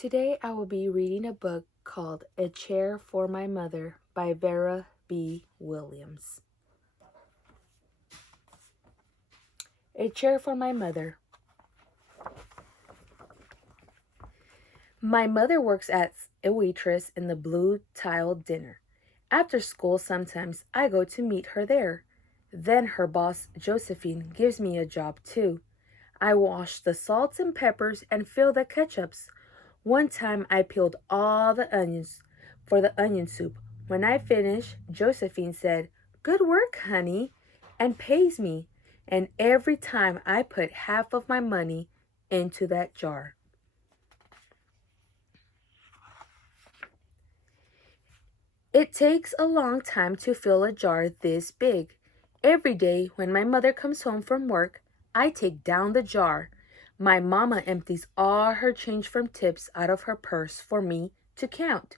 Today I will be reading a book called A Chair for My Mother by Vera B. Williams. A Chair for My Mother. My mother works as a waitress in the Blue Tiled Dinner. After school, sometimes I go to meet her there. Then her boss, Josephine, gives me a job too. I wash the salts and peppers and fill the ketchups. One time I peeled all the onions for the onion soup. When I finished, Josephine said, "Good work, honey," and pays me. And every time I put half of my money into that jar. It takes a long time to fill a jar this big. Every day when my mother comes home from work, I take down the jar. My mama empties all her change from tips out of her purse for me to count.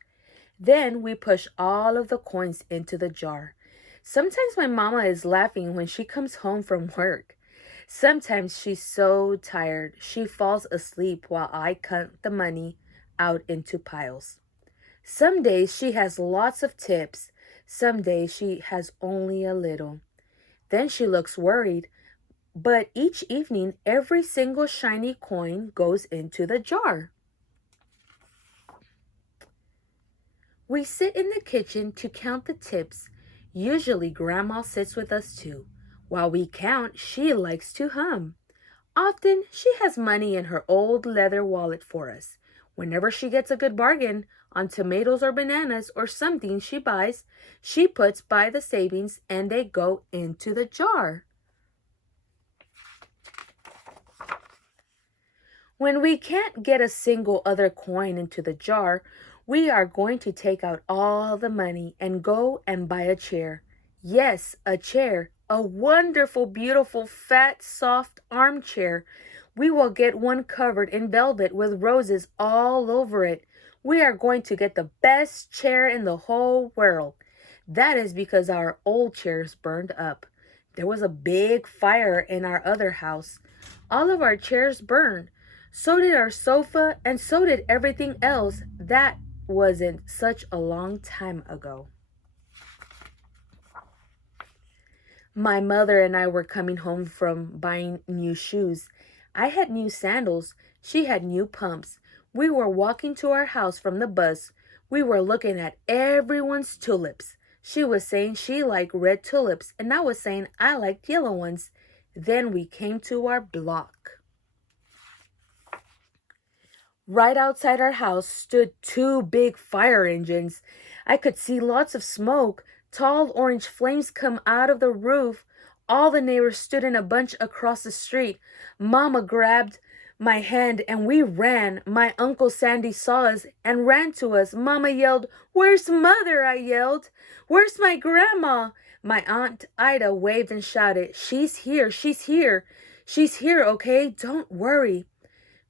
Then we push all of the coins into the jar. Sometimes my mama is laughing when she comes home from work. Sometimes she's so tired she falls asleep while I count the money out into piles. Some days she has lots of tips. Some days she has only a little. Then she looks worried. But each evening, every single shiny coin goes into the jar. We sit in the kitchen to count the tips. Usually, Grandma sits with us too. While we count, she likes to hum. Often, she has money in her old leather wallet for us. Whenever she gets a good bargain on tomatoes or bananas or something she buys, she puts by the savings and they go into the jar. When we can't get a single other coin into the jar, we are going to take out all the money and go and buy a chair. Yes, a chair. A wonderful, beautiful, fat, soft armchair. We will get one covered in velvet with roses all over it. We are going to get the best chair in the whole world. That is because our old chairs burned up. There was a big fire in our other house. All of our chairs burned. So did our sofa, and so did everything else. That wasn't such a long time ago. My mother and I were coming home from buying new shoes. I had new sandals. She had new pumps. We were walking to our house from the bus. We were looking at everyone's tulips. She was saying she liked red tulips, and I was saying I liked yellow ones. Then we came to our block. Right outside our house stood two big fire engines. I could see lots of smoke. Tall orange flames come out of the roof. All the neighbors stood in a bunch across the street. Mama grabbed my hand and we ran. My Uncle Sandy saw us and ran to us. Mama yelled, "Where's Mother?" I yelled. "Where's my grandma?" My Aunt Ida waved and shouted, "She's here, she's here. She's here, okay? Don't worry."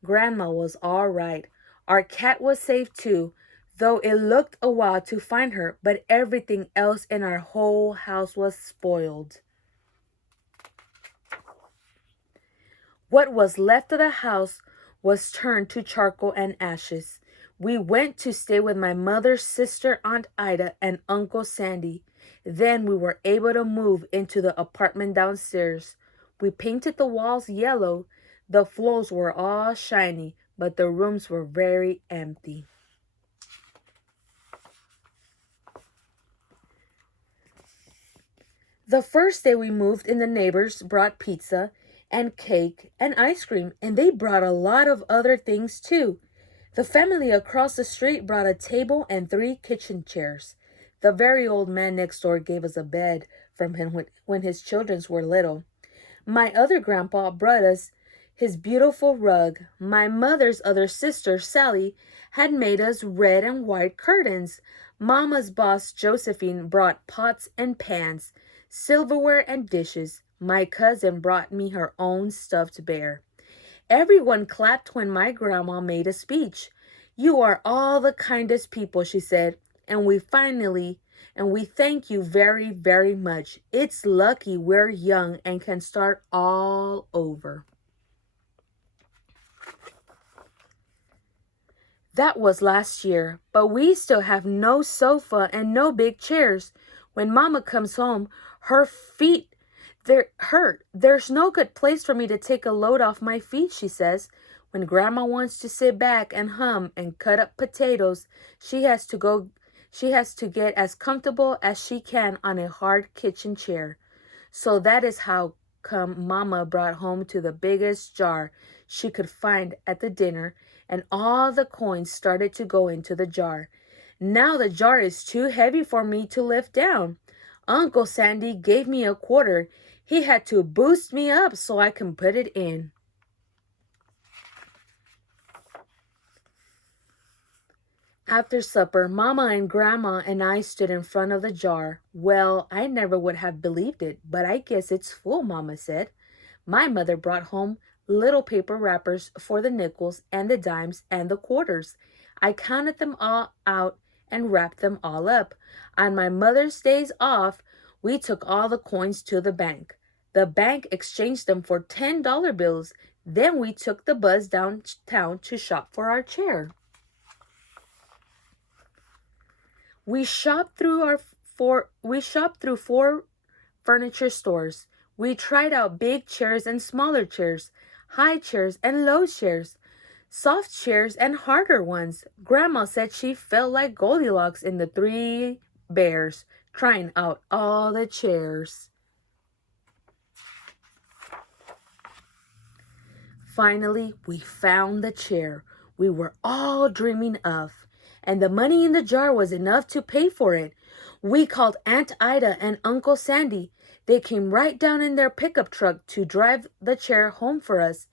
Grandma was all right. Our cat was safe too, though it looked a while to find her, but everything else in our whole house was spoiled. What was left of the house was turned to charcoal and ashes. We went to stay with my mother's sister, Aunt Ida, and Uncle Sandy. Then we were able to move into the apartment downstairs. We painted the walls yellow. The floors were all shiny, but the rooms were very empty. The first day we moved in, the neighbors brought pizza and cake and ice cream, and they brought a lot of other things too. The family across the street brought a table and 3 kitchen chairs. The very old man next door gave us a bed from him when his children were little. My other grandpa brought us his beautiful rug. My mother's other sister, Sally, had made us red and white curtains. Mama's boss, Josephine, brought pots and pans, silverware and dishes. My cousin brought me her own stuffed bear. Everyone clapped when my grandma made a speech. "You are all the kindest people," she said, and we thank you very, very much. It's lucky we're young and can start all over. That was last year, but we still have no sofa and no big chairs. When Mama comes home, her feet they're hurt. There's no good place for me to take a load off my feet, she says. When Grandma wants to sit back and hum and cut up potatoes, she has to get as comfortable as she can on a hard kitchen chair. So that is how come Mama brought home to the biggest jar she could find at the dinner, and all the coins started to go into the jar. Now the jar is too heavy for me to lift down. Uncle Sandy gave me a quarter. He had to boost me up so I can put it in. After supper, Mama and Grandma and I stood in front of the jar. Well, I never would have believed it, but I guess it's full, Mama said. My mother brought home little paper wrappers for the nickels and the dimes and the quarters. I counted them all out and wrapped them all up. On my mother's days off, we took all the coins to the bank. The bank exchanged them for $10 bills. Then we took the bus downtown to shop for our chair. We shopped through four furniture stores. We tried out big chairs and smaller chairs, high chairs and low chairs, soft chairs and harder ones. Grandma said she felt like Goldilocks in the Three Bears, trying out all the chairs. Finally, we found the chair we were all dreaming of, and the money in the jar was enough to pay for it. We called Aunt Ida and Uncle Sandy. They came right down in their pickup truck to drive the chair home for us.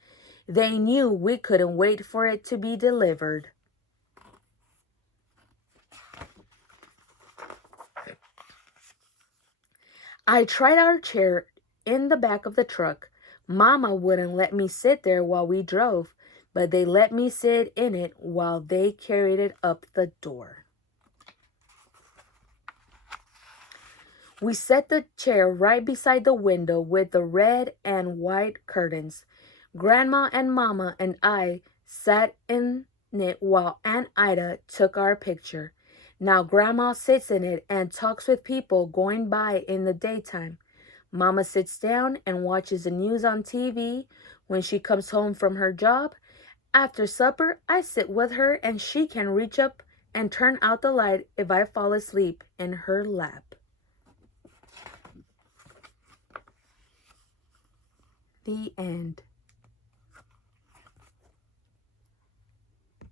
They knew we couldn't wait for it to be delivered. I tried our chair in the back of the truck. Mama wouldn't let me sit there while we drove, but they let me sit in it while they carried it up the door. We set the chair right beside the window with the red and white curtains. Grandma and Mama and I sat in it while Aunt Ida took our picture. Now Grandma sits in it and talks with people going by in the daytime. Mama sits down and watches the news on TV when she comes home from her job. After supper, I sit with her and she can reach up and turn out the light if I fall asleep in her lap. The end.